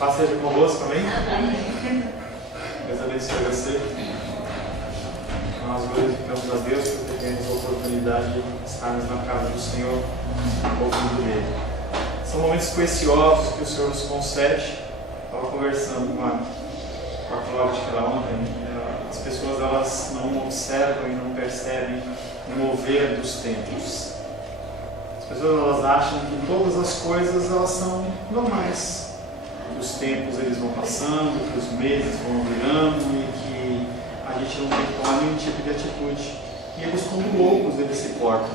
Paz seja convosco, amém? Deus abençoe você. Nós glorificamos a Deus por termos a oportunidade de estarmos na casa do Senhor, ouvindo dele. São momentos preciosos que o Senhor nos concede. Estava conversando com a Cláudia que ela ontem. As pessoas elas não observam e não percebem o mover dos tempos. As pessoas elas acham que todas as coisas elas são normais. Que os tempos eles vão passando, que os meses vão virando e que a gente não tem que tomar nenhum tipo de atitude. E eles, como loucos, eles se portam.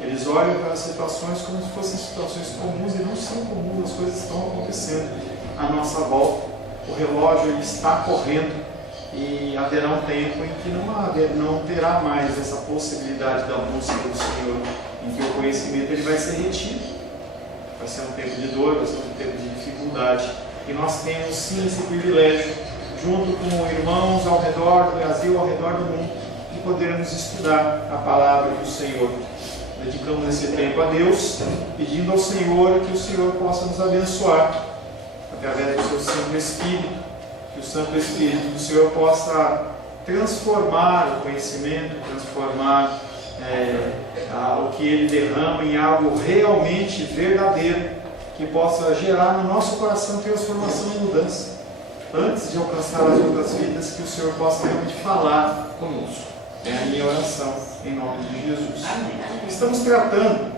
Eles olham para as situações como se fossem situações comuns e não são comuns, as coisas estão acontecendo à nossa volta. O relógio ele está correndo e haverá um tempo em que não terá mais essa possibilidade da busca do Senhor, em que o conhecimento ele vai ser retido. Vai ser um tempo de dor, vai ser um tempo de dificuldade. E nós temos sim esse privilégio, junto com irmãos ao redor do Brasil, ao redor do mundo, de podermos estudar a palavra do Senhor. Dedicamos esse tempo a Deus, pedindo ao Senhor que o Senhor possa nos abençoar, através do seu Santo Espírito, que o Santo Espírito do Senhor possa transformar o conhecimento, transformar o que Ele derrama em algo realmente verdadeiro, que possa gerar no nosso coração transformação e mudança. Antes de alcançar as outras vidas, que o Senhor possa realmente falar conosco. É a minha oração, em nome de Jesus. Estamos tratando,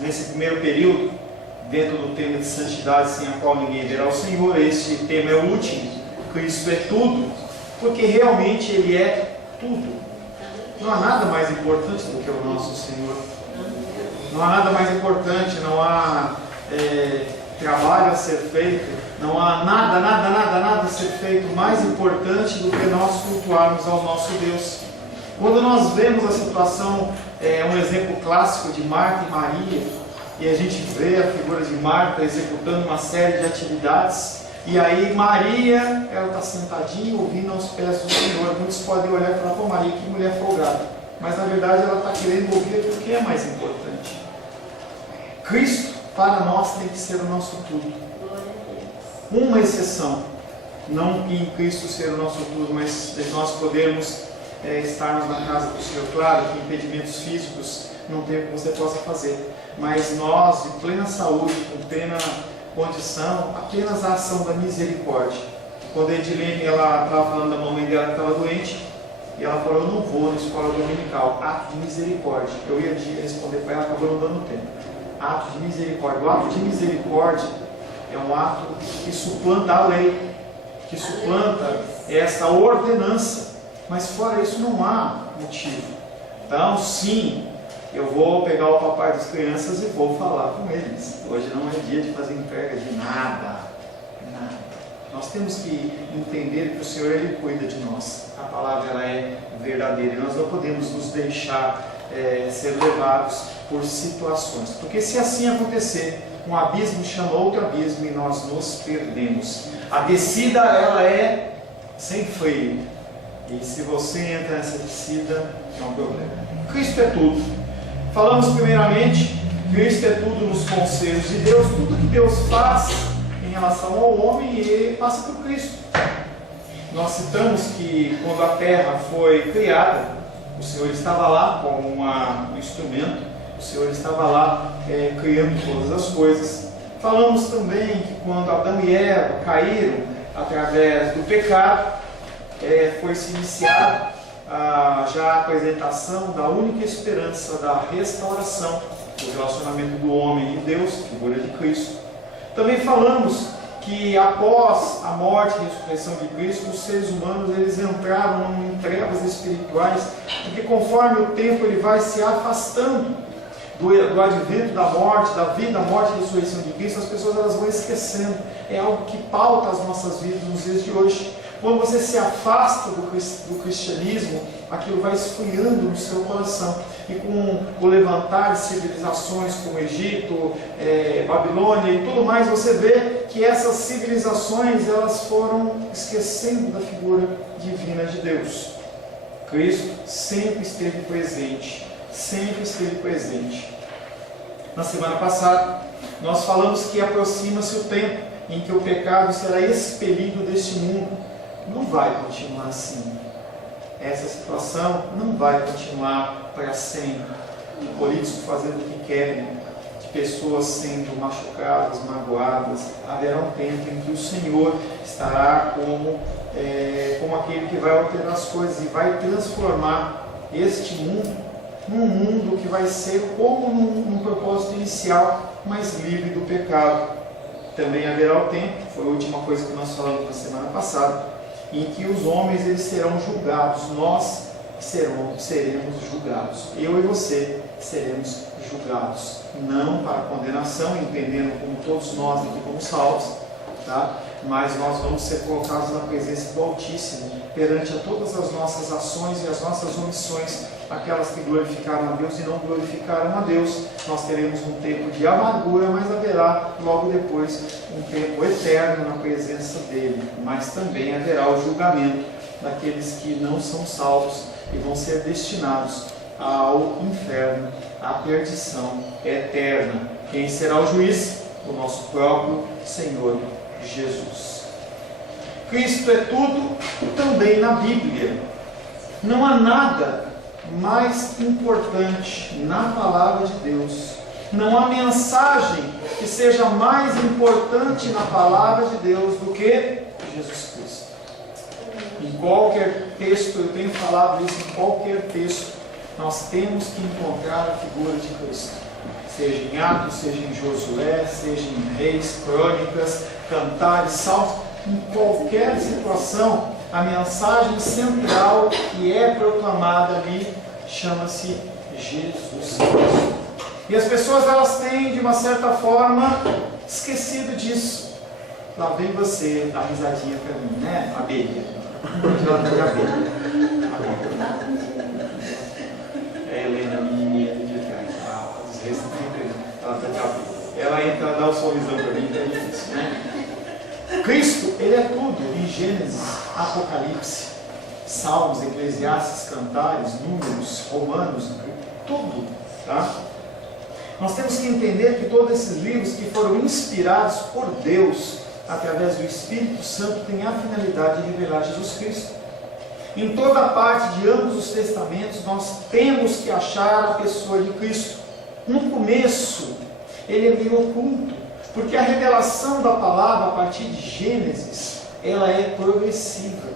nesse primeiro período, dentro do tema de santidade, sem a qual ninguém verá o Senhor. Este tema é o último. Cristo é tudo, porque realmente Ele é tudo. Não há nada mais importante do que o nosso Senhor. Não há nada mais importante, não há trabalho a ser feito, não há nada a ser feito mais importante do que nós cultuarmos ao nosso Deus. Quando nós vemos a situação, um exemplo clássico de Marta e Maria, e a gente vê a figura de Marta executando uma série de atividades, e aí Maria, ela está sentadinha ouvindo aos pés do Senhor. Muitos podem olhar e falar, pô, Maria, que mulher folgada. Mas na verdade ela está querendo ouvir o que é mais importante. Cristo, para nós, tem que ser o nosso tudo. Uma exceção, não em Cristo ser o nosso tudo, mas de nós podermos estarmos na casa do Senhor. Claro que impedimentos físicos não tem o que você possa fazer, mas nós, de plena saúde, com plena condição, apenas a ação da misericórdia. Quando a Edilene estava falando da mamãe dela que estava doente, e ela falou, eu não vou na escola dominical. Ato de misericórdia. Eu ia responder para ela, acabou não dando tempo. Ato de misericórdia. O ato de misericórdia é um ato que suplanta a lei, que suplanta essa ordenança. Mas fora isso não há motivo. Então sim, eu vou pegar o papai das crianças e vou falar com eles. Hoje não é dia de fazer entrega de nada. Nós temos que entender que o Senhor Ele cuida de nós. A palavra ela é verdadeira e nós não podemos nos deixar ser levados por situações. Porque se assim acontecer, um abismo chama outro abismo e nós nos perdemos. A descida ela é sem freio. E se você entra nessa descida, não é um problema. Cristo é tudo. Falamos primeiramente, Cristo é tudo nos conselhos de Deus. Tudo que Deus faz em relação ao homem, ele passa por Cristo. Nós citamos que quando a terra foi criada, o Senhor estava lá como um instrumento, o Senhor estava lá criando todas as coisas. Falamos também que quando Adão e Eva caíram através do pecado, foi-se iniciada já a apresentação da única esperança da restauração do relacionamento do homem e Deus, figura de Cristo. Também falamos que após a morte e a ressurreição de Cristo, os seres humanos eles entraram em trevas espirituais, porque conforme o tempo ele vai se afastando do advento da morte, da vida, morte e ressurreição de Cristo, as pessoas elas vão esquecendo. É algo que pauta as nossas vidas nos dias de hoje. Quando você se afasta do cristianismo, aquilo vai esfriando no seu coração. E com o levantar de civilizações como Egito, Babilônia e tudo mais, você vê que essas civilizações elas foram esquecendo da figura divina de Deus. Cristo sempre esteve presente. Sempre esteve presente. Na semana passada, nós falamos que aproxima-se o tempo em que o pecado será expelido deste mundo, não vai continuar assim. Essa situação não vai continuar para sempre. De políticos fazendo o que querem, de pessoas sendo machucadas, magoadas. Haverá um tempo em que o Senhor estará como aquele que vai alterar as coisas e vai transformar este mundo num mundo que vai ser como num propósito inicial, mas livre do pecado. Também haverá o tempo, foi a última coisa que nós falamos na semana passada, em que os homens eles serão julgados, nós seremos julgados. Eu e você seremos julgados, não para condenação, entendendo como todos nós aqui como salvos, tá? Mas nós vamos ser colocados na presença do Altíssimo, perante a todas as nossas ações e as nossas omissões, aquelas que glorificaram a Deus e não glorificaram a Deus. Nós teremos um tempo de amargura, mas haverá logo depois um tempo eterno na presença dele. Mas também haverá o julgamento daqueles que não são salvos e vão ser destinados ao inferno, à perdição eterna. Quem será o juiz? O nosso próprio Senhor Jesus. Cristo é tudo também na Bíblia. Não há nada mais importante na palavra de Deus. Não há mensagem que seja mais importante na palavra de Deus do que Jesus Cristo. Em qualquer texto, eu tenho falado isso, em qualquer texto, nós temos que encontrar a figura de Cristo. Seja em Atos, seja em Josué, seja em Reis, Crônicas, Cantares, Salmos, em qualquer situação, a mensagem central que é proclamada ali chama-se Jesus Cristo. E as pessoas elas têm, de uma certa forma, esquecido disso. Lá vem você dar risadinha para mim, né, abelha? Ela está de abelha. É a Helena, menininha de trás. Os reis não estão entendendo. Ela está de abelha. Ela entra, dá o sorrisão para mim, é difícil, né? Cristo, ele é tudo, em Gênesis, Apocalipse, Salmos, Eclesiastes, Cantares, Números, Romanos, tudo, tá? Nós temos que entender que todos esses livros que foram inspirados por Deus, através do Espírito Santo, têm a finalidade de revelar Jesus Cristo. Em toda parte de ambos os testamentos, nós temos que achar a pessoa de Cristo. No começo, ele é meio oculto, porque a revelação da palavra a partir de Gênesis, ela é progressiva.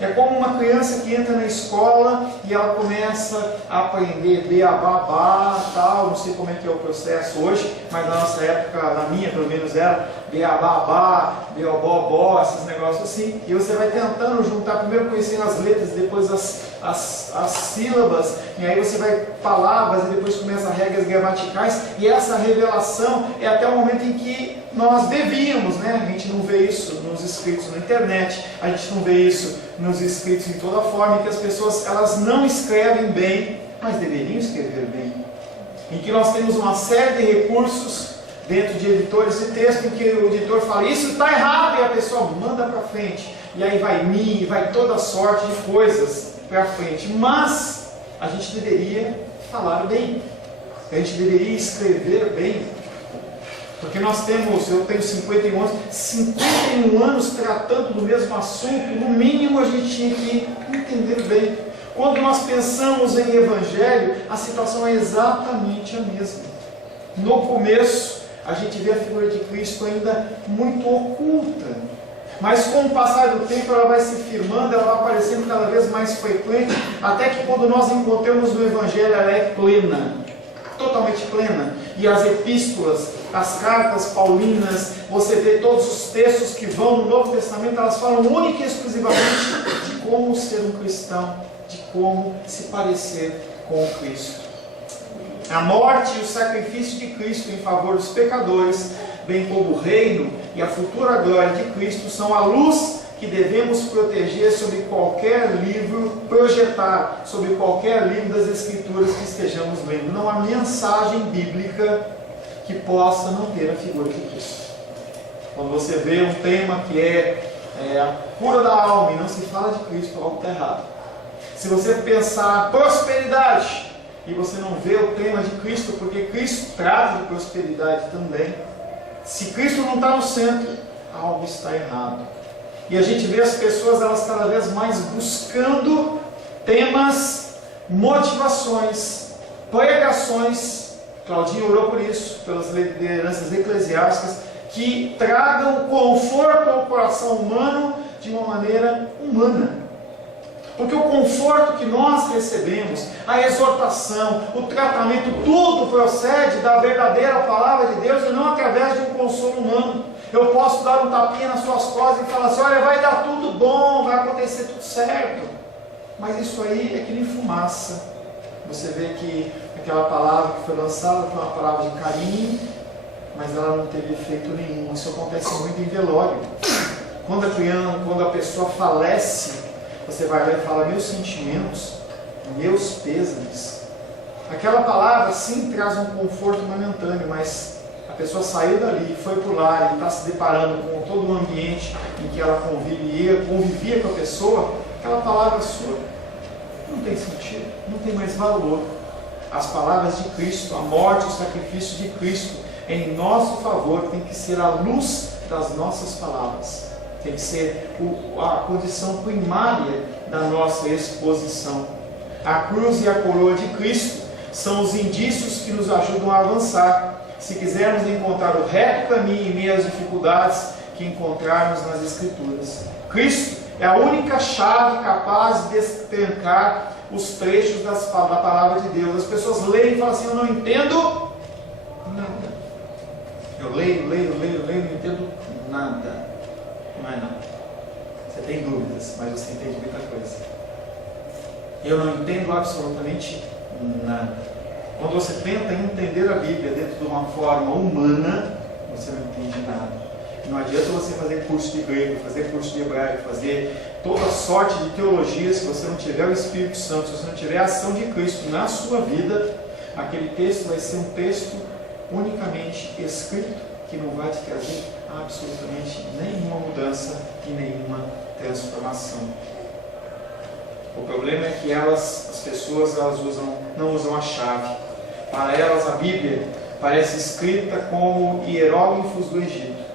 É como uma criança que entra na escola e ela começa a aprender beabá, tal, não sei como é que é o processo hoje, mas na nossa época, na minha pelo menos era beabá, beobobó, esses negócios assim, e você vai tentando juntar, primeiro conhecendo as letras, depois as sílabas, e aí você vai palavras, e depois começa regras gramaticais, e essa revelação é até o momento em que nós devíamos, né? A gente não vê isso nos escritos na internet, a gente não vê isso nos escritos em toda forma, em que as pessoas elas não escrevem bem, mas deveriam escrever bem. Em que nós temos uma série de recursos dentro de editores de texto, em que o editor fala, isso está errado, e a pessoa manda para frente, e aí vai toda sorte de coisas para frente. Mas a gente deveria falar bem, a gente deveria escrever bem. Porque nós temos, eu tenho 51 anos tratando do mesmo assunto, no mínimo a gente tinha que entender bem. Quando nós pensamos em Evangelho, a situação é exatamente a mesma. No começo, a gente vê a figura de Cristo ainda muito oculta, mas com o passar do tempo ela vai se firmando, ela vai aparecendo cada vez mais frequente, até que quando nós encontramos no Evangelho ela é plena, totalmente plena. E as epístolas, as cartas paulinas, você vê todos os textos que vão no Novo Testamento, elas falam única e exclusivamente de como ser um cristão, de como se parecer com Cristo. A morte e o sacrifício de Cristo em favor dos pecadores, bem como o reino e a futura glória de Cristo, são a luz que devemos proteger sobre qualquer livro, projetar sobre qualquer livro das Escrituras que estejamos lendo. Não há mensagem bíblica que possa não ter a figura de Cristo. Quando você vê um tema que é a cura da alma e não se fala de Cristo, algo está errado. Se você pensar prosperidade e você não vê o tema de Cristo, porque Cristo traz prosperidade também. Se Cristo não está no centro, algo está errado. E a gente vê as pessoas, elas cada vez mais buscando temas, motivações, pregações. Claudinho orou por isso, pelas lideranças eclesiásticas, que tragam conforto ao coração humano de uma maneira humana. Porque o conforto que nós recebemos, a exortação, o tratamento, tudo procede da verdadeira palavra de Deus e não através de um consolo humano. Eu posso dar um tapinha nas suas costas e falar assim: olha, vai dar tudo bom, vai acontecer tudo certo. Mas isso aí é que nem fumaça. Você vê que aquela palavra que foi lançada foi uma palavra de carinho, mas ela não teve efeito nenhum. Isso acontece muito em velório. Quando a pessoa falece, você vai lá e fala: meus sentimentos, meus pêsames. Aquela palavra sim traz um conforto momentâneo, mas a pessoa saiu dali, foi para o lar e está se deparando com todo o ambiente em que ela convivia com a pessoa. Aquela palavra sua não tem sentido, não tem mais valor. As palavras de Cristo, a morte e o sacrifício de Cristo em nosso favor tem que ser a luz das nossas palavras. Tem que ser a condição primária da nossa exposição. A cruz e a coroa de Cristo são os indícios que nos ajudam a avançar, se quisermos encontrar o reto caminho em meio às dificuldades que encontrarmos nas Escrituras. Cristo é a única chave capaz de destrancar os trechos da palavra de Deus. As pessoas leem e falam assim: eu não entendo nada. Eu leio, não entendo nada. Não é não. Você tem dúvidas, mas você entende muita coisa. Eu não entendo absolutamente nada. Quando você tenta entender a Bíblia dentro de uma forma humana, você não entende nada. Não adianta você fazer curso de grego, fazer curso de hebraico, fazer toda sorte de teologia, se você não tiver o Espírito Santo, se você não tiver a ação de Cristo na sua vida, aquele texto vai ser um texto unicamente escrito, que não vai te trazer absolutamente nenhuma mudança e nenhuma transformação. O problema é que as pessoas não usam a chave. Para elas a Bíblia parece escrita como hieróglifos do Egito.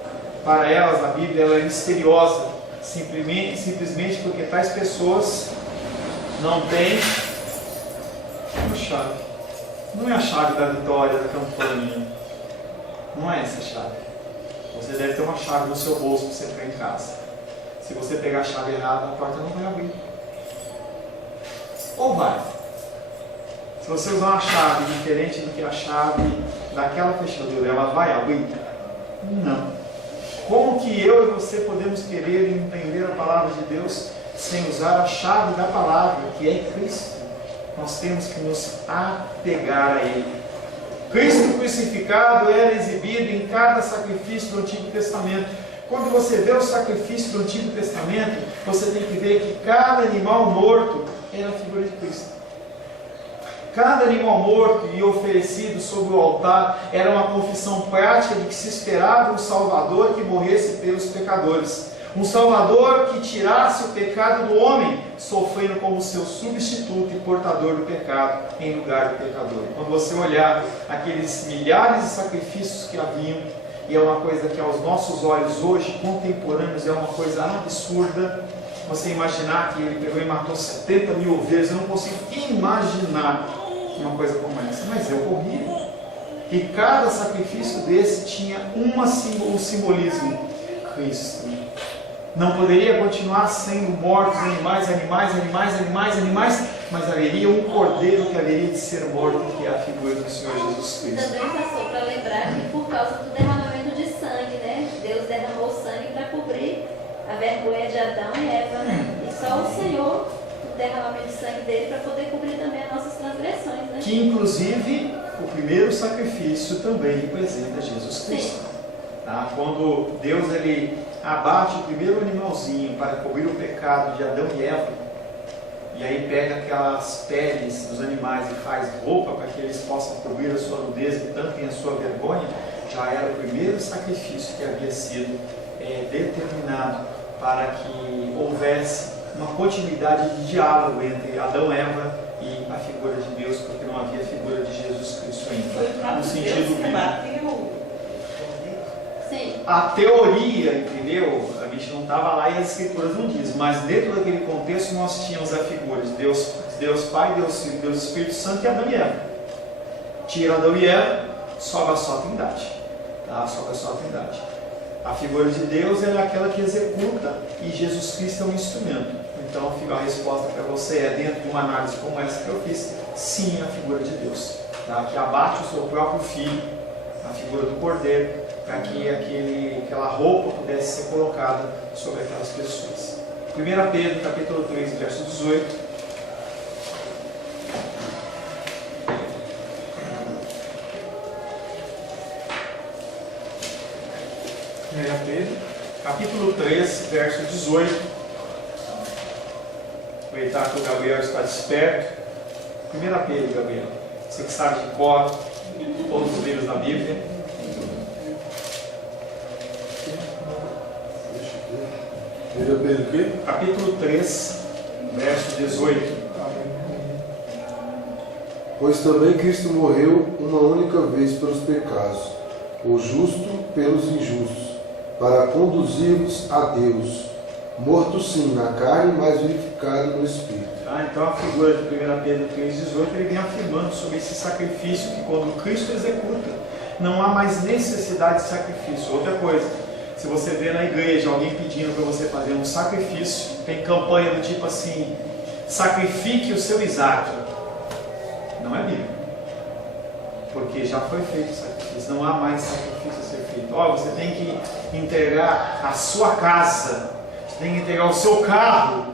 Para elas a Bíblia ela é misteriosa, simplesmente porque tais pessoas não têm uma chave. Não é a chave da vitória, da campanha. Não é essa a chave. Você deve ter uma chave no seu bolso para você entrar em casa. Se você pegar a chave errada, a porta não vai abrir. Ou vai? Se você usar uma chave diferente do que a chave daquela fechadura, ela vai abrir? Não. Como que eu e você podemos querer entender a palavra de Deus sem usar a chave da palavra, que é Cristo? Nós temos que nos apegar a Ele. Cristo crucificado era exibido em cada sacrifício do Antigo Testamento. Quando você vê o sacrifício do Antigo Testamento, você tem que ver que cada animal morto era a figura de Cristo. Cada animal morto e oferecido sobre o altar era uma confissão prática de que se esperava um Salvador que morresse pelos pecadores. Um Salvador que tirasse o pecado do homem, sofrendo como seu substituto e portador do pecado em lugar do pecador. Quando você olhar aqueles milhares de sacrifícios que haviam, e é uma coisa que aos nossos olhos hoje, contemporâneos, é uma coisa absurda, você imaginar que ele pegou e matou 70 mil ovelhas, eu não consigo imaginar uma coisa como essa, mas é horrível. E cada sacrifício desse tinha um simbolismo: Cristo. Não poderia continuar sendo mortos animais, mas haveria um cordeiro que haveria de ser morto, que é a figura do Senhor Jesus Cristo. Também passou para lembrar que por causa do derramamento de sangue, né? Deus derramou sangue para cobrir a vergonha de Adão e Eva, né? E só o Senhor, o derramamento de sangue dele, para poder cobrir também as nossas transgressões, né? Que inclusive o primeiro sacrifício também representa Jesus Cristo. Tá? Quando Deus abate o primeiro animalzinho para cobrir o pecado de Adão e Eva, e aí pega aquelas peles dos animais e faz roupa para que eles possam cobrir a sua nudez e tampem a sua vergonha, já era o primeiro sacrifício que havia sido determinado para que houvesse uma continuidade de diálogo entre Adão e Eva e a figura de Deus, porque não havia a figura de Jesus Cristo ainda. Foi o próprio no sentido Deus que bíblico. bateu. Sim. a teoria, entendeu? A gente não estava lá e as escrituras não dizem, mas dentro daquele contexto nós tínhamos a figura de Deus Pai, Deus Filho, Deus Espírito Santo e Adão e Eva. Tira Adão e Eva, sobra só a Trindade. Tá? Sobra só a Trindade. A figura de Deus é aquela que executa e Jesus Cristo é um instrumento. Então a resposta para você é, dentro de uma análise como essa que eu fiz, sim, a figura de Deus. Tá? Que abate o seu próprio filho, a figura do Cordeiro, para que aquela roupa pudesse ser colocada sobre aquelas pessoas. 1 Pedro, capítulo 3, verso 18. Pedro, capítulo 3, verso 18. Aproveitar que o Gabriel está desperto. 1 Pedro, Gabriel. Você que sabe de cor todos os livros da Bíblia. 1 Pedro o quê? Capítulo 3, verso 18. Pois também Cristo morreu uma única vez pelos pecados, o justo pelos injustos, para conduzir-vos a Deus, morto sim na carne, mas vivificado no Espírito. Então a figura de 1 Pedro 3,18 ele vem afirmando sobre esse sacrifício que quando Cristo executa, não há mais necessidade de sacrifício. Outra coisa, se você vê na igreja alguém pedindo para você fazer um sacrifício, tem campanha do tipo assim, sacrifique o seu Isaac. Não é Bíblia. Porque já foi feito o sacrifício, não há mais sacrifício a ser feito. Você tem que entregar a sua casa, você tem que entregar o seu carro,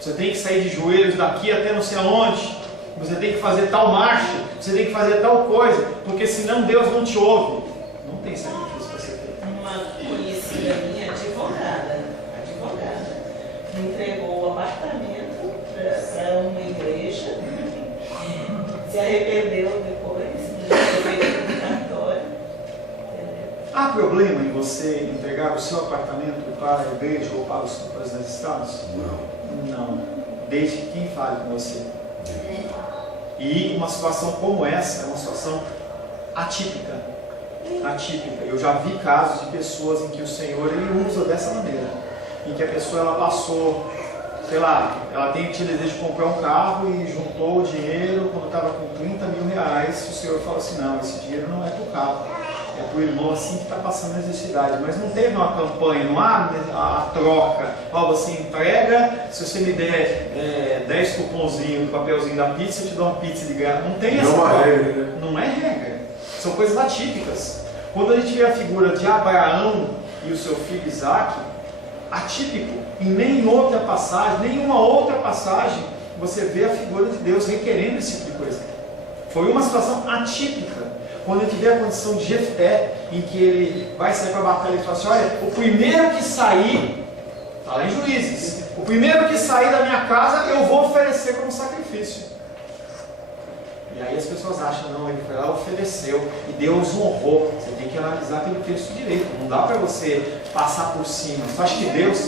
você tem que sair de joelhos daqui até não sei aonde, você tem que fazer tal marcha, você tem que fazer tal coisa, porque senão Deus não te ouve. Não tem sacrifício para ser feito. Uma conhecida minha, advogada, me entregou o apartamento para uma igreja, se arrependeu depois, feito no cartório. Há problema em você entregar o seu apartamento para a igreja ou para os necessitados? Não. Desde que quem fale com você. E uma situação como essa é uma situação atípica. Eu já vi casos de pessoas em que o Senhor ele usa dessa maneira. Em que a pessoa ela passou, sei lá, ela tinha desejo de comprar um carro e juntou o dinheiro quando estava com 30 mil reais. O Senhor falou assim, não, esse dinheiro não é para o carro. É para o irmão assim que está passando necessidade. Mas não teve uma campanha, não há a troca. Você entrega, se você me der 10 cupomzinhos do papelzinho da pizza, eu te dou uma pizza de graça. Não tem essa troca. Regra. Não é regra. São coisas atípicas. Quando a gente vê a figura de Abraão e o seu filho Isaac, atípico. Em nenhuma outra passagem, você vê a figura de Deus requerendo esse tipo de coisa. Foi uma situação atípica. Quando a gente vê a condição de Jefté, em que ele vai sair para a batalha e fala assim, olha, o primeiro que sair, está lá em Juízes, o primeiro que sair da minha casa, eu vou oferecer como sacrifício. E aí as pessoas acham, não, ele foi lá, ofereceu, e Deus honrou. Você tem que analisar pelo texto direito, não dá para você passar por cima. Você acha que Deus...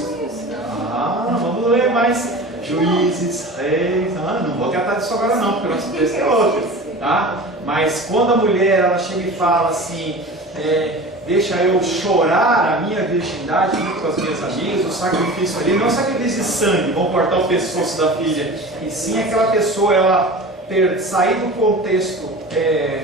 vamos ler mais. Juízes, Reis, não vou tratar disso agora não, porque o nosso texto é outro. Tá? Mas quando a mulher ela chega e fala assim, deixa eu chorar a minha virgindade junto com as minhas amigas, o sacrifício ali, não é um sacrifício de sangue, vão cortar o pescoço da filha, e sim aquela pessoa, ela ter saído do contexto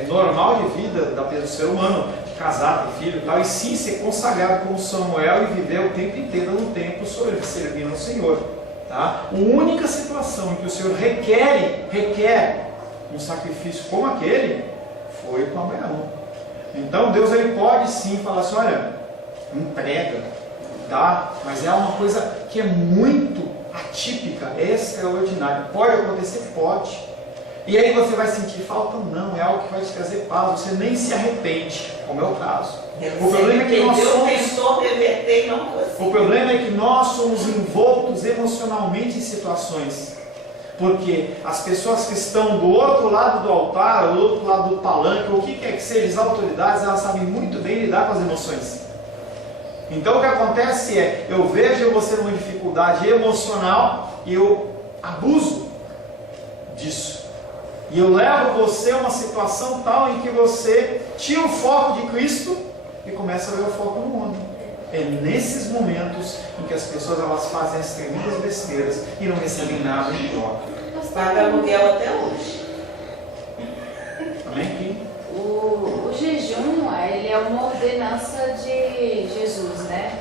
normal de vida do ser humano, de casar, ter filho e tal, e sim ser consagrado como Samuel e viver o tempo inteiro no templo servindo ao Senhor. Tá? A única situação em que o Senhor requer um sacrifício como aquele, foi com Abraão. Então Deus ele pode sim falar assim, olha, entrega, tá? Mas é uma coisa que é muito atípica, extraordinária. Pode acontecer? Pode. E aí você vai sentir falta? Não, é algo que vai te trazer paz, você nem se arrepende, como é o caso. O problema é que nós o problema é que nós somos envoltos emocionalmente em situações. Porque as pessoas que estão do outro lado do altar, do outro lado do palanque, ou o que quer que seja, as autoridades, elas sabem muito bem lidar com as emoções. Então o que acontece é, eu vejo você numa dificuldade emocional e eu abuso disso. E eu levo você a uma situação tal em que você tira o foco de Cristo e começa a ver o foco no homem. É nesses momentos em que as pessoas elas fazem as tremendas besteiras e não recebem nada em troca. Paga aluguel até hoje. Amém? Kim? O jejum, ele é uma ordenança de Jesus, né?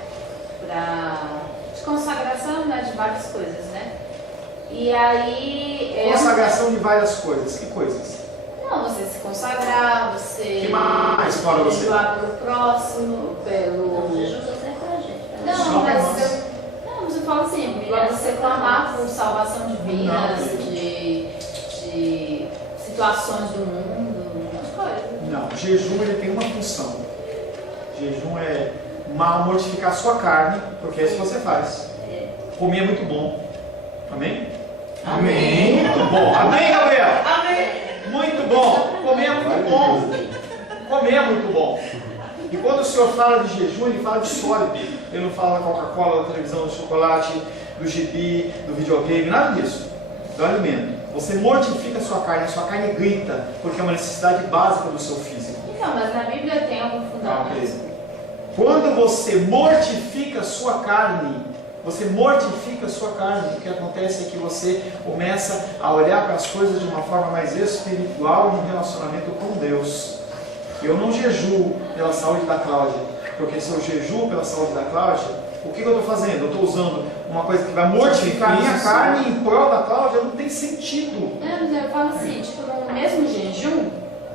De consagração, né? De várias coisas, né? E aí... Consagração de várias coisas. Que coisas? Não, você se consagrar, você... Que mais fora você? Doar para o próximo, O pelo... jejum só serve pra gente. Não, mas eu falo assim, igual você clamar por salvação de vidas, de situações do mundo, umas coisas. Não, o jejum ele tem uma função. Jejum é mortificar a sua carne, porque é isso que você faz. Comer é muito bom. Amém? Amém. Muito bom. Amém, Gabriel? Amém. Muito bom. Comer é muito bom. Comer é muito bom. E quando o Senhor fala de jejum, ele fala de sólido. Ele não fala da Coca-Cola, da televisão, do chocolate, do gibi, do videogame, nada disso. Do alimento. Você mortifica a sua carne grita, porque é uma necessidade básica do seu físico. Então, mas na Bíblia tem algum fundamento. Quando você mortifica a sua carne, o que acontece é que você começa a olhar para as coisas de uma forma mais espiritual no relacionamento com Deus. Eu não jejuo pela saúde da Cláudia, porque se eu jejuo pela saúde da Cláudia, o que eu estou fazendo? Eu estou usando uma coisa que vai mortificar a minha carne em prol da Cláudia, não tem sentido. Mas eu falo assim, tipo, no mesmo jejum,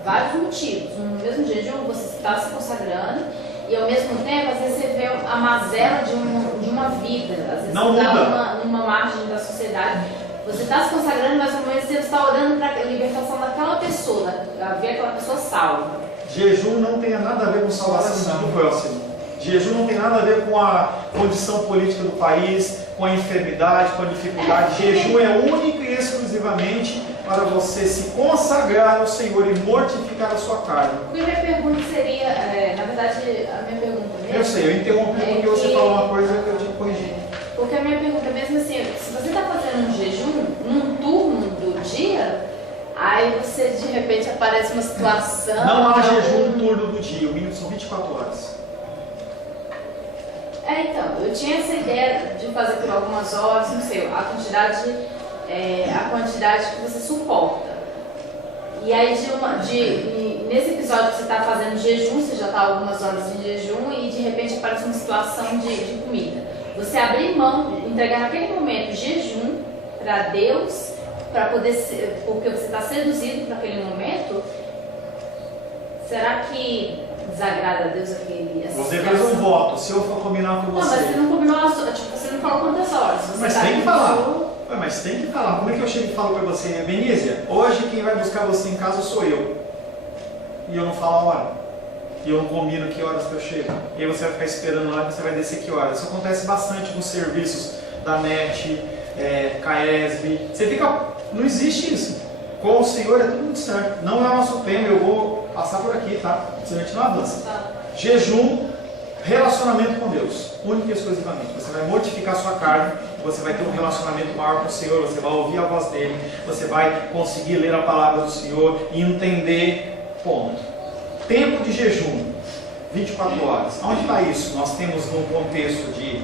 vários motivos. No mesmo jejum, você está se consagrando e ao mesmo tempo, às vezes você vê a mazela de uma vida, às vezes não você está muda. numa margem da sociedade. Você está se consagrando, mas ao mesmo tempo você está orando para a libertação daquela pessoa, para ver aquela pessoa salva. Jejum não tem nada a ver com salvação do próximo. Jejum não tem nada a ver com a condição política do país, com a enfermidade, com a dificuldade. Jejum é único e exclusivamente para você se consagrar ao Senhor e mortificar a sua carne. Porque a minha pergunta seria, na verdade, a minha pergunta mesmo... Eu sei, eu interrompi porque você falou uma coisa que eu tinha que corrigir. Porque a minha pergunta mesmo assim, se você está fazendo um jejum num turno do dia, aí você de repente aparece uma situação... Não há jejum no turno do dia, o mínimo são 24 horas. Então, eu tinha essa ideia de fazer por algumas horas, não sei, a quantidade que você suporta. E aí, nesse episódio que você está fazendo jejum, você já está algumas horas em jejum e de repente aparece uma situação de comida. Você abrir mão, entregar naquele momento jejum para Deus, para poder ser, porque você está seduzido para aquele momento, será que desagrada a Deus aquele... Você fez um voto, se eu for combinar com você... Não, mas você não combinou, você não falou quantas horas. Mas tem que falar. Mas tem que falar. Como é que eu chego e falo para você, Benízia, hoje quem vai buscar você em casa sou eu. E eu não falo a hora. E eu não combino que horas que eu chego. E aí você vai ficar esperando lá e você vai descer que horas. Isso acontece bastante com serviços da NET, CAESB. Você fica... Não existe isso. Com o Senhor é tudo muito certo. Não é o nosso tema, eu vou passar por aqui, tá? Se a gente não avança. Jejum, relacionamento com Deus. Único e exclusivamente. Você vai mortificar a sua carne. Você vai ter um relacionamento maior com o Senhor, você vai ouvir a voz dele, você vai conseguir ler a palavra do Senhor e entender, ponto. Tempo de jejum, 24 horas. Onde está isso? Nós temos num contexto de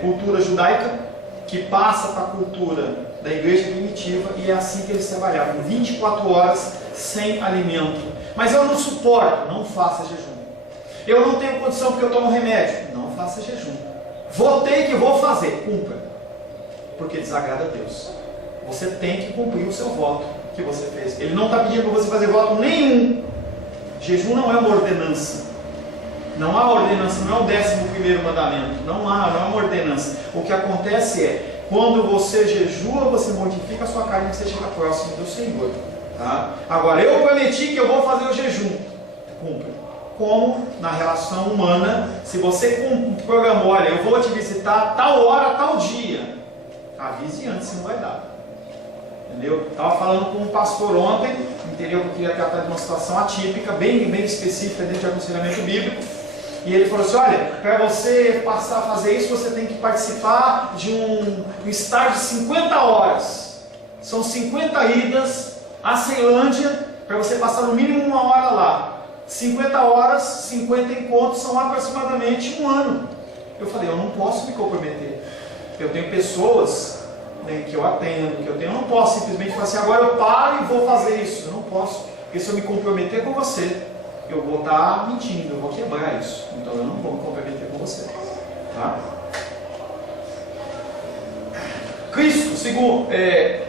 cultura judaica, que passa para a cultura da igreja primitiva, e é assim que eles trabalhavam, 24 horas sem alimento. Mas eu não suporto, não faça jejum. Eu não tenho condição porque eu tomo remédio, não faça jejum. Votei que vou fazer, cumpra, porque desagrada a Deus. Você tem que cumprir o seu voto que você fez. Ele não está pedindo para você fazer voto nenhum. Jejum não é uma ordenança. Não há ordenança, não é o 11º mandamento. Não há uma ordenança. O que acontece é, quando você jejua, você mortifica a sua carne e você chega próximo do Senhor. Tá? Agora, eu prometi que eu vou fazer o jejum. Cumpra. Como na relação humana, se você programou, olha, eu vou te visitar tal hora, tal dia, avise antes, se não vai dar. Entendeu? Estava falando com um pastor ontem, entendeu? Porque ia tratar de uma situação atípica, bem específica dentro de aconselhamento bíblico. E ele falou assim, olha, para você passar a fazer isso, você tem que participar de um estágio de 50 horas. São 50 idas à Ceilândia, para você passar no mínimo 1 hora lá. 50 horas, 50 encontros, são aproximadamente 1 ano. Eu falei, eu não posso me comprometer. Eu tenho pessoas, né, que eu atendo, eu não posso simplesmente falar assim, agora eu paro e vou fazer isso. Eu não posso, porque se eu me comprometer com você, eu vou estar mentindo, eu vou quebrar isso. Então eu não vou me comprometer com você. Tá? Cristo, segundo, é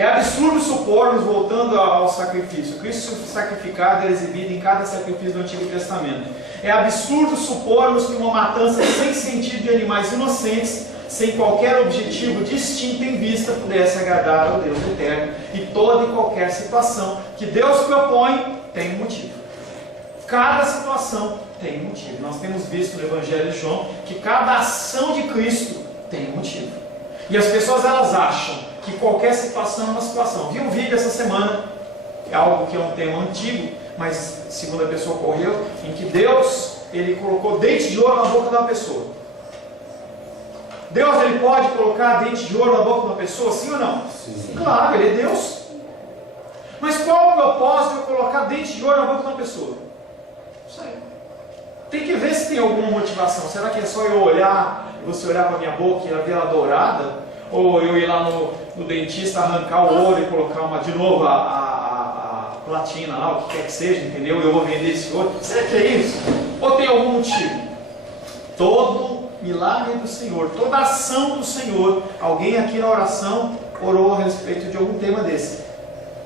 absurdo supormos, voltando ao sacrifício, Cristo sacrificado era exibido em cada sacrifício do Antigo Testamento. É absurdo supormos que uma matança sem sentido de animais inocentes, sem qualquer objetivo distinto em vista, pudesse agradar ao Deus eterno. E toda e qualquer situação que Deus propõe tem um motivo. Cada situação tem um motivo. Nós temos visto no Evangelho de João que cada ação de Cristo tem um motivo. E as pessoas, elas acham que qualquer situação é uma situação. Vi um vídeo essa semana, é algo que é um tema antigo, mas segundo a pessoa ocorreu, em que Deus, ele colocou dente de ouro na boca de uma pessoa. Deus, ele pode colocar dente de ouro na boca de uma pessoa, sim ou não? Sim. Claro, ele é Deus. Mas qual o propósito de eu colocar dente de ouro na boca de uma pessoa? Isso aí. Tem que ver se tem alguma motivação. Será que é só eu olhar, você olhar para a minha boca e ver ela dourada? Ou eu ir lá no dentista, arrancar o ouro e colocar de novo a platina lá, o que quer que seja, entendeu? Eu vou vender esse ouro. Será que é isso? Ou tem algum motivo? Todo milagre do Senhor, toda ação do Senhor, alguém aqui na oração orou a respeito de algum tema desse.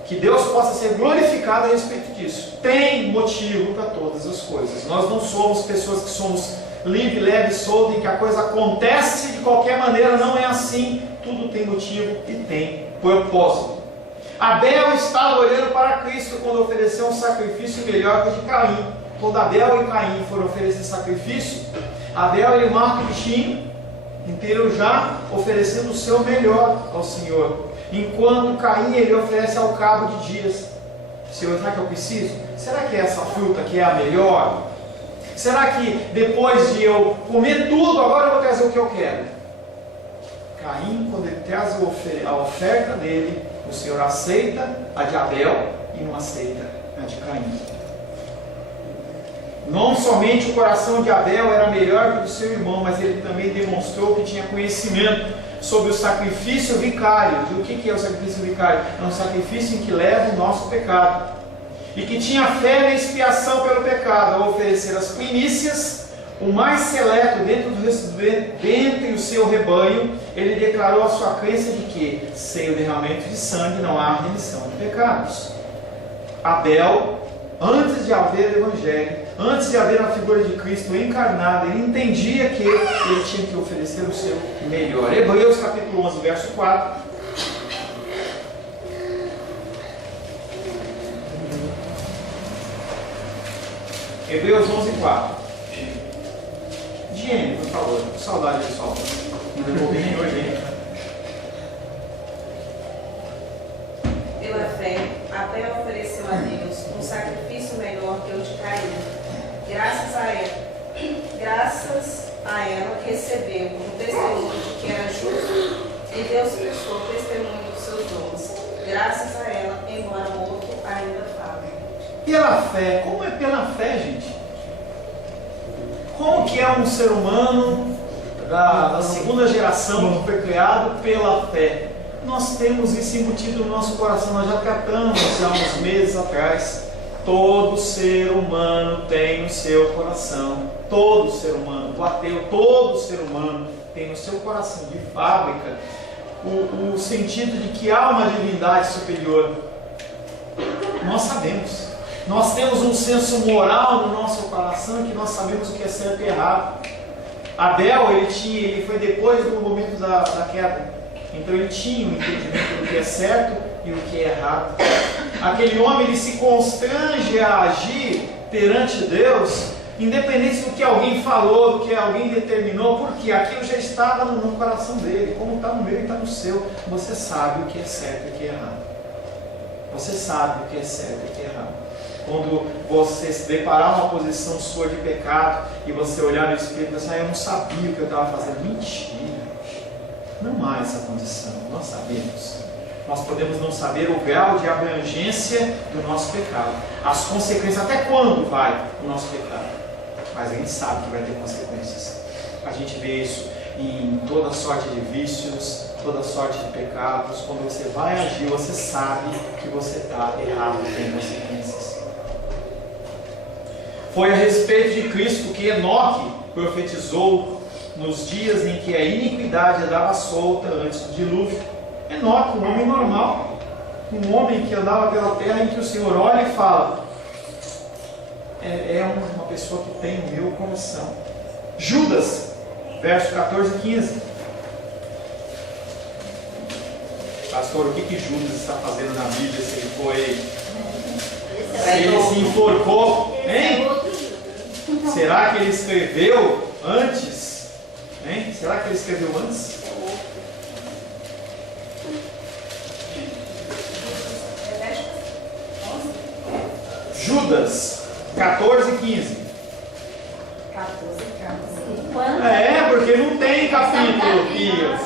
Que Deus possa ser glorificado a respeito disso. Tem motivo para todas as coisas. Nós não somos pessoas que somos livre, leve, solto, em que a coisa acontece de qualquer maneira. Não é assim. Tudo tem motivo e tem propósito. Abel estava olhando para Cristo quando ofereceu um sacrifício melhor que o de Caim. Quando Abel e Caim foram oferecer sacrifício, Abel, ele mata o bichinho inteiro já, oferecendo o seu melhor ao Senhor. Enquanto Caim, ele oferece ao cabo de dias. Senhor, será que eu preciso? Será que essa fruta que é a melhor? Será que depois de eu comer tudo, agora eu vou trazer o que eu quero? Caim, quando ele traz a oferta dele, o Senhor aceita a de Abel e não aceita a de Caim. Não somente o coração de Abel era melhor que o do seu irmão, mas ele também demonstrou que tinha conhecimento sobre o sacrifício vicário. E o que é o sacrifício vicário? É um sacrifício em que leva o nosso pecado. E que tinha fé na expiação pelo pecado, ao oferecer as primícias, o mais seleto dentre o seu rebanho. Ele declarou a sua crença de que, sem o derramamento de sangue, não há remissão de pecados. Abel, antes de haver evangelho, antes de haver a figura de Cristo encarnada, ele entendia que ele tinha que oferecer o seu melhor. Hebreus capítulo 11, verso 4. Hebreus 11, 4. Diene, por favor. Saudade pessoal. Não devolvi nem hoje, hein? Pela fé, Abel ofereceu a Deus um sacrifício melhor que o de Caim. Graças a ela recebeu o testemunho de que era justo, e Deus prestou testemunho dos seus dons. Graças a ela, embora morto, ainda fala. Pela fé. Como é pela fé, gente? Como que é um ser humano da segunda geração que foi criado pela fé? Nós temos isso embutido no nosso coração. Nós já tratamos há uns meses atrás. Todo ser humano tem no seu coração. Todo ser humano, o ateu, todo ser humano tem no seu coração de fábrica o sentido de que há uma divindade superior. Nós sabemos. Nós temos um senso moral no nosso coração que nós sabemos o que é certo e errado. Abel, ele foi depois do momento da queda. Então ele tinha um entendimento do que é certo e o que é errado. Aquele homem, ele se constrange a agir perante Deus, independente do que alguém falou, do que alguém determinou, porque aquilo já estava no coração dele, como está no meu e está no seu. Você sabe o que é certo e o que é errado. Você sabe o que é certo e o que é errado. Quando você se deparar uma posição sua de pecado e você olhar no espelho e pensar, eu não sabia o que eu estava fazendo. Mentira. Não há essa condição, nós sabemos. Nós podemos não saber o grau de abrangência do nosso pecado, as consequências, até quando vai o nosso pecado. Mas a gente sabe que vai ter consequências. A gente vê isso em toda sorte de vícios, toda sorte de pecados. Quando você vai agir, você sabe que você está errado, tem consequências. Foi a respeito de Cristo que Enoque profetizou nos dias em que a iniquidade andava solta antes do dilúvio. Enoque, um homem normal, um homem que andava pela terra, em que o Senhor olha e fala: é uma pessoa que tem o meu coração. Judas, verso 14 e 15. Pastor, o que Judas está fazendo na Bíblia? Se ele foi, se ele se enforcou, hein? Será que ele escreveu antes? Hein? Será que ele escreveu antes? Judas 14 e 15. 14, Porque não tem capítulo, Pia.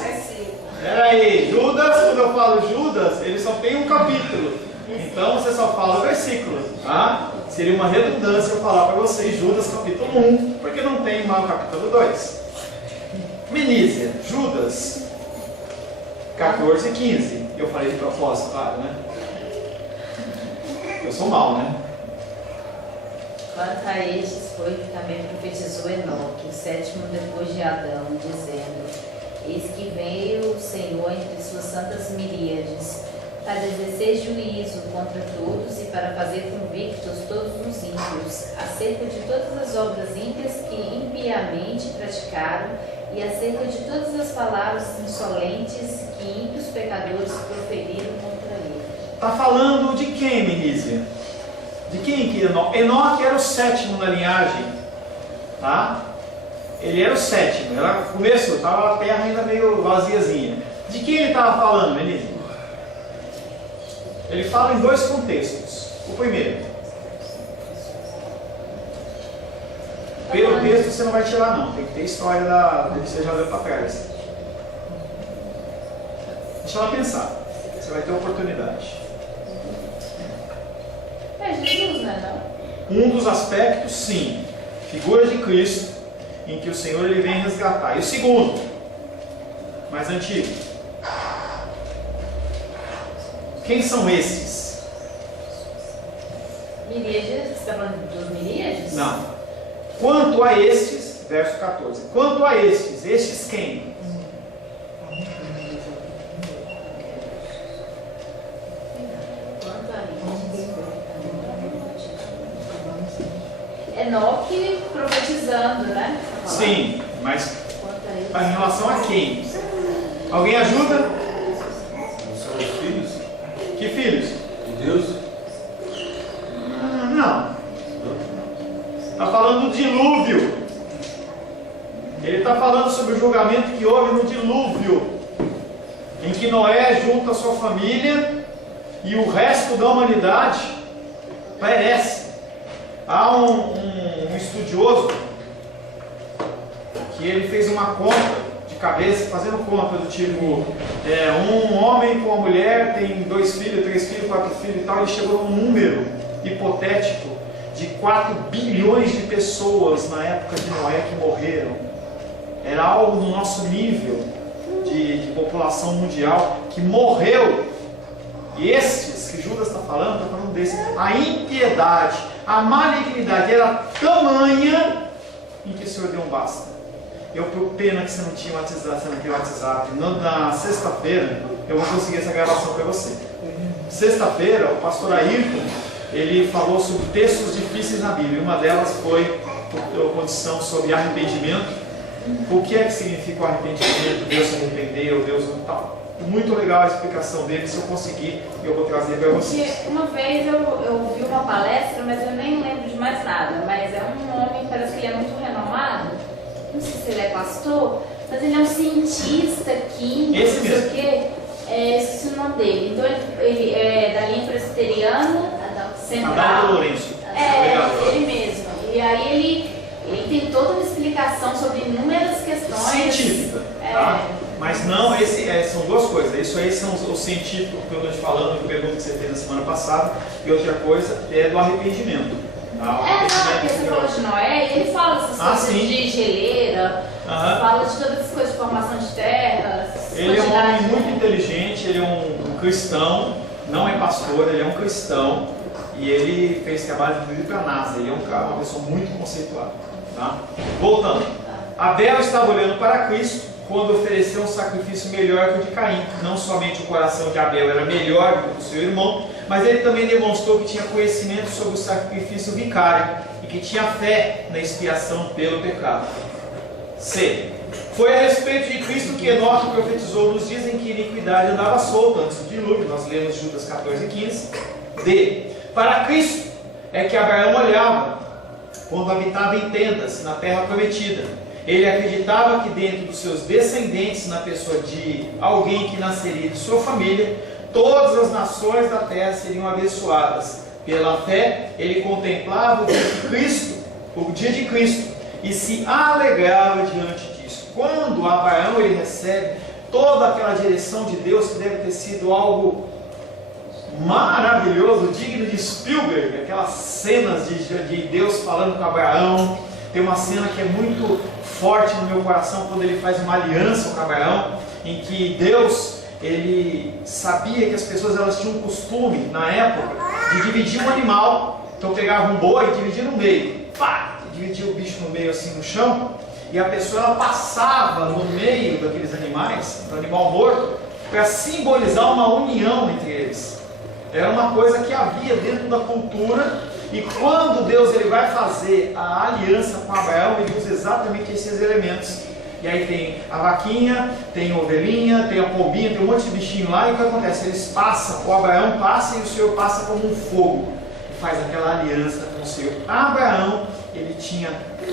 Peraí, Judas, quando eu falo Judas, ele só tem um capítulo. Então você só fala o versículo, tá? Seria uma redundância eu falar para vocês Judas capítulo 1, porque não tem mais o capítulo 2. Menísia, Judas 14 e 15. Eu falei de propósito, claro, né? Eu sou mau, né? Quanto a estes foi que também profetizou Enoque, o sétimo depois de Adão, dizendo: Eis que veio o Senhor entre suas santas miríades, para exercer juízo contra todos e para fazer convictos todos os ímpios, acerca de todas as obras ímpias que impiamente praticaram, e acerca de todas as palavras insolentes que ímpios pecadores proferiram contra ele. Está falando de quem, Menísia? De quem que Enoque? Enoque era o sétimo na linhagem, tá? Ele era o sétimo, era o começo, estava a terra ainda meio vaziazinha. De quem ele estava falando, Menísia? Ele fala em dois contextos. O primeiro, pelo texto você não vai tirar não, tem que ter história do que você já leu para trás. Deixa ela pensar, você vai ter oportunidade. É Jesus, né? Não? Um dos aspectos, sim, figura de Cristo, em que o Senhor ele vem resgatar. E o segundo, mais antigo, quem são esses? Miríades, você está falando dos miríades? Não. Quanto a estes, verso 14. Quanto a estes quem? Quanto a estes. Enoque profetizando, né? Sim, mas Quanto a em relação a quem? Alguém ajuda? São os filhos Que filhos? de Deus? Não. Está falando do dilúvio. Ele está falando sobre o julgamento que houve no dilúvio, em que Noé junta a sua família e o resto da humanidade perece. Há um estudioso que ele fez uma conta de cabeça, fazendo conta do tipo, um homem com uma mulher tem 2 filhos, 3 filhos, 4 filhos e tal, e chegou a um número hipotético de 4 bilhões de pessoas na época de Noé que morreram. Era algo no nosso nível de população mundial que morreu. E estes que Judas está falando desse. A impiedade, a malignidade era tamanha em que o Senhor deu um basta. Eu por pena que você não tinha WhatsApp. Na sexta-feira eu vou conseguir essa gravação para você. Sexta-feira o pastor Ayrton ele falou sobre textos difíceis na Bíblia. Uma delas foi a condição sobre arrependimento. O que é que significa o arrependimento? Deus se arrependeu, Deus não tal. Muito legal a explicação dele. Se eu conseguir, eu vou trazer para vocês. Porque uma vez eu vi uma palestra, mas eu nem lembro de mais nada. Mas é um homem, parece que ele é muito renomado. Não sei se ele é pastor, mas ele é um cientista químico, Esse não sei mesmo. o quê. Esqueci o nome dele. Então ele é da linha presbiteriana central. Adalto Lourenço. Obrigado. Ele mesmo. E aí ele tem toda uma explicação sobre inúmeras questões. Científica. Tá? Mas não, são duas coisas. Isso aí são os científicos que eu estou te falando, que pergunta que você fez na semana passada, e outra coisa é do arrependimento. Não, porque você falou de Noé, e ele fala essas coisas sim. de geleira, fala de todas essas coisas de formação de terra. Ele é um homem muito inteligente, ele é um cristão, não é pastor, ele é um cristão, e ele fez trabalho de para a NASA, ele é uma pessoa muito conceituada. Tá? Voltando, Abel estava olhando para Cristo quando ofereceu um sacrifício melhor que o de Caim. Não somente o coração de Abel era melhor do que o seu irmão, mas ele também demonstrou que tinha conhecimento sobre o sacrifício vicário e que tinha fé na expiação pelo pecado. C. Foi a respeito de Cristo que Enoque profetizou nos dias em que iniquidade andava solta antes do dilúvio. Nós lemos Judas 14:15. D. Para Cristo é que Abraão olhava quando habitava em tendas na terra prometida. Ele acreditava que dentro dos seus descendentes, na pessoa de alguém que nasceria de sua família, todas as nações da terra seriam abençoadas. Pela fé, ele contemplava o dia de Cristo, e se alegrava diante disso. Quando Abraão ele recebe toda aquela direção de Deus, que deve ter sido algo maravilhoso, digno de Spielberg, aquelas cenas de Deus falando com Abraão. Tem uma cena que é muito forte no meu coração, quando ele faz uma aliança com Abraão, em que Deus, ele sabia que as pessoas elas tinham um costume, na época, de dividir um animal. Então pegava um boi e dividia no meio, dividia o bicho no meio assim no chão, e a pessoa ela passava no meio daqueles animais, do animal morto, para simbolizar uma união entre eles. Era uma coisa que havia dentro da cultura. E quando Deus ele vai fazer a aliança com Abraão, ele usa exatamente esses elementos. E aí tem a vaquinha, tem a ovelhinha, tem a pombinha, tem um monte de bichinho lá. E o que acontece? Eles passam, o Abraão passa e o Senhor passa como um fogo. E faz aquela aliança com o Senhor. Abraão, ele tinha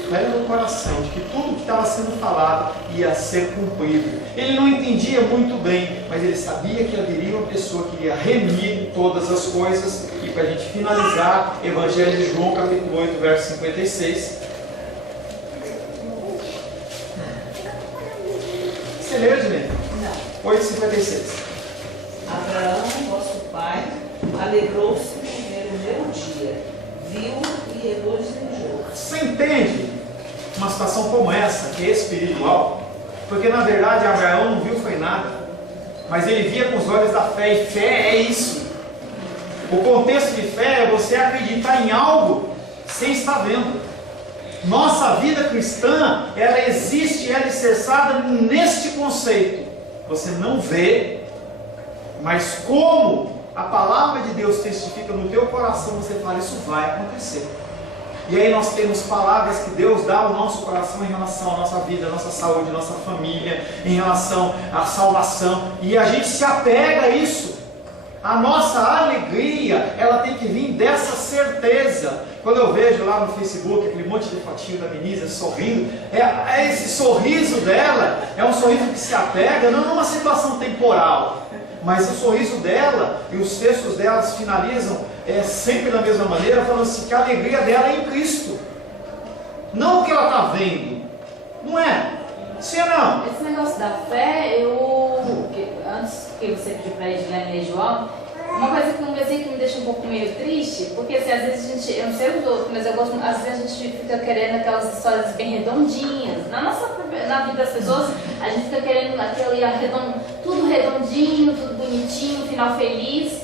fé no coração de que tudo que estava sendo falado ia ser cumprido. Ele não entendia muito bem, mas ele sabia que haveria uma pessoa que ia remir todas as coisas. E para a gente finalizar, Evangelho de João, capítulo 8, verso 56. Você leu, Edmê? Não. 8,56. Abraão, vosso pai, alegrou-se em ver o meu dia, viu e regozijou. Você entende uma situação como essa, que é espiritual? Porque na verdade Abraão não viu foi nada, mas ele via com os olhos da fé, e fé é isso. O contexto de fé é você acreditar em algo sem estar vendo. Nossa vida cristã, ela existe, ela é alicerçada neste conceito. Você não vê, mas como a palavra de Deus testifica no teu coração, você fala, isso vai acontecer. E aí nós temos palavras que Deus dá ao nosso coração em relação à nossa vida, à nossa saúde, à nossa família, em relação à salvação, e a gente se apega a isso. A nossa alegria, ela tem que vir dessa certeza. Quando eu vejo lá no Facebook aquele monte de fotinho da Denise sorrindo, esse sorriso dela é um sorriso que se apega não numa situação temporal, mas o sorriso dela e os textos delas finalizam sempre da mesma maneira, falando assim que a alegria dela é em Cristo, não o que ela está vendo, não é? Sim ou não? Esse negócio da fé, antes que você pediu para Edilene e João, uma coisa que um versículo me deixa um pouco meio triste, porque assim, às vezes a gente, eu não sei os outros, mas eu gosto, às vezes a gente fica querendo aquelas histórias bem redondinhas. Na vida das pessoas, a gente fica querendo tudo redondinho, tudo bonitinho, final feliz.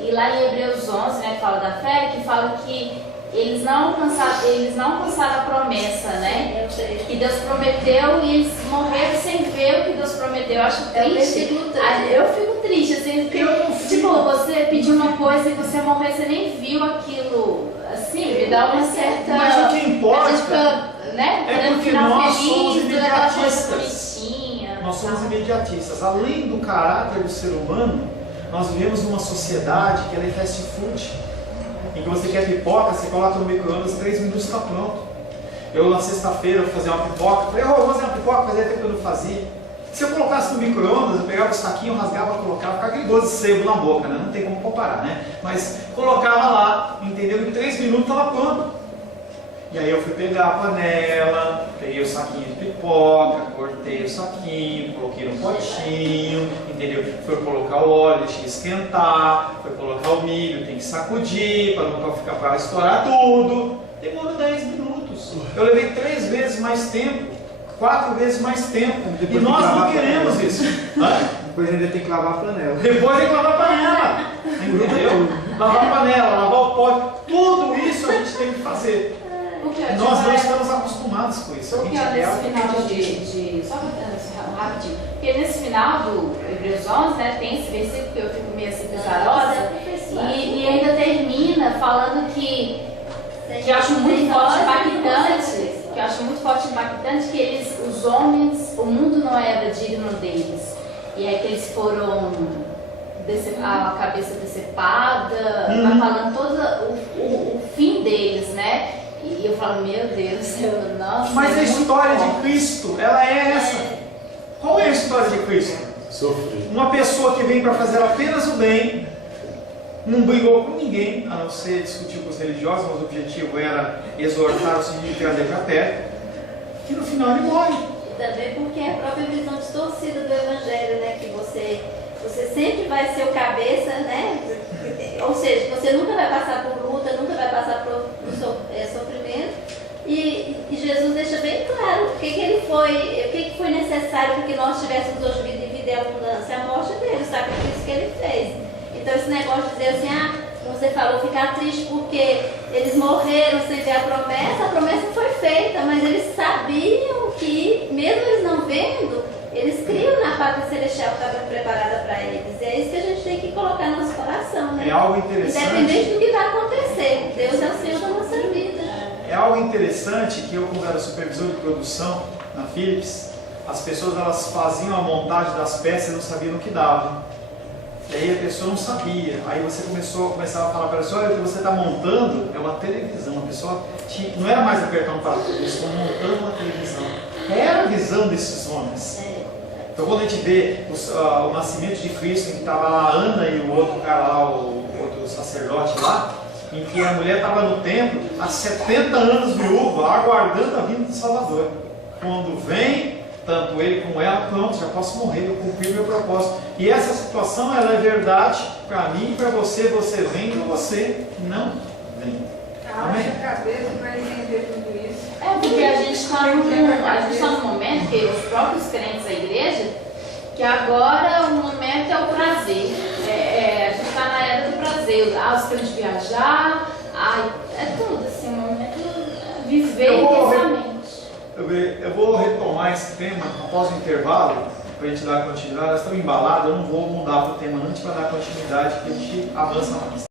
E lá em Hebreus 11, né, que fala da fé, que fala que eles não alcançaram a promessa, né? Que Deus prometeu e eles morreram sem ver o que Deus prometeu. Eu acho triste. Eu fico triste, assim, tipo, você pediu uma coisa e você morreu, você nem viu aquilo, assim, me dá uma certa... Mas o que importa a gente fica, né, é porque final nós feliz, somos toda aquela coisa imediatistas. bonitinha. Nós somos imediatistas. Além do caráter do ser humano, nós vivemos numa sociedade que ela é fast food, em que você quer pipoca, você coloca no micro-ondas, 3 minutos está pronto. Eu na sexta-feira vou fazer uma pipoca, falei, vou fazer uma pipoca, fazia tempo que eu não fazia. Se eu colocasse no micro-ondas, eu pegava o saquinho, rasgava, colocava, ficava aquele gosto de sebo na boca, né? Não tem como comparar, né? Mas colocava lá, entendeu? Em 3 minutos estava pronto. E aí eu fui pegar a panela, peguei o saquinho de pipoca, cortei o saquinho, coloquei no potinho, entendeu? Foi colocar o óleo, deixei esquentar, foi colocar o milho, tem que sacudir para não ficar para estourar tudo. Demorou 10 minutos. Eu levei 3 vezes mais tempo, 4 vezes mais tempo. E nós não queremos isso. Depois ainda tem que lavar a panela. Depois tem que lavar a panela. Entendeu? Lavar a panela, lavar o pote, tudo isso a gente tem que fazer. Nós não estamos acostumados com isso. Porque nesse final só para rapidinho, porque nesse final do Hebreus 11, né, tem esse versículo que eu fico meio assim pesarosa, e ainda termina falando que eu acho muito forte e impactante, que os homens, o mundo não era digno deles. E aí que eles foram a cabeça decepada, vai falando todo o fim deles, né? E eu falo, meu Deus, nossa. Mas a história de Cristo, ela é essa. Qual é a história de Cristo? Sofrer. Uma pessoa que vem para fazer apenas o bem, não brigou com ninguém, a não ser discutir com os religiosos, mas o objetivo era exortar o seguinte e trazer para perto, e no final ele morre. E também porque é a própria visão distorcida do Evangelho, né? Que você sempre vai ser o cabeça, né? Ou seja, você nunca vai passar por luta, nunca vai passar por sofrimento. E Jesus deixa bem claro o que foi necessário para que nós tivéssemos hoje vida e vida em abundância, a morte dele, o sacrifício que ele fez. Então esse negócio de dizer assim, como você falou, ficar triste porque eles morreram sem ver a promessa foi feita, mas eles sabiam que, mesmo eles não vendo, eles criam na pátria celestial que estava preparada para eles. E é isso que a gente tem que colocar no nosso coração, né? É algo interessante. Independente do que vai acontecer, Deus é o Senhor da nossa vida. É algo interessante que eu, como era supervisor de produção na Philips, as pessoas elas faziam a montagem das peças e não sabiam o que dava. E aí a pessoa não sabia. Aí você começava a falar para a pessoa, olha, o que você está montando é uma televisão. A pessoa não era mais apertar um parafuso, eles estão montando uma televisão. Era a visão desses homens. Então quando a gente vê o nascimento de Cristo, em que estava lá a Ana e o outro cara lá, o outro sacerdote lá, em que a mulher estava no templo há 70 anos viúva, aguardando a vinda do Salvador. Quando vem, tanto ele como ela, pronto, já posso morrer, eu cumpri meu propósito. E essa situação ela é verdade para mim e para você. Você vem ou você não vem. Amém? A cabeça para entender tudo isso. Porque a gente está num momento que os próprios crentes da igreja, que agora o momento é o prazer. A gente está na era do prazer. Os crentes viajar, é tudo assim, o momento viver intensamente. Eu vou retomar esse tema após o intervalo, para a gente dar continuidade. Nós estamos embalados, eu não vou mudar para o tema antes para dar continuidade, que a gente avança mais.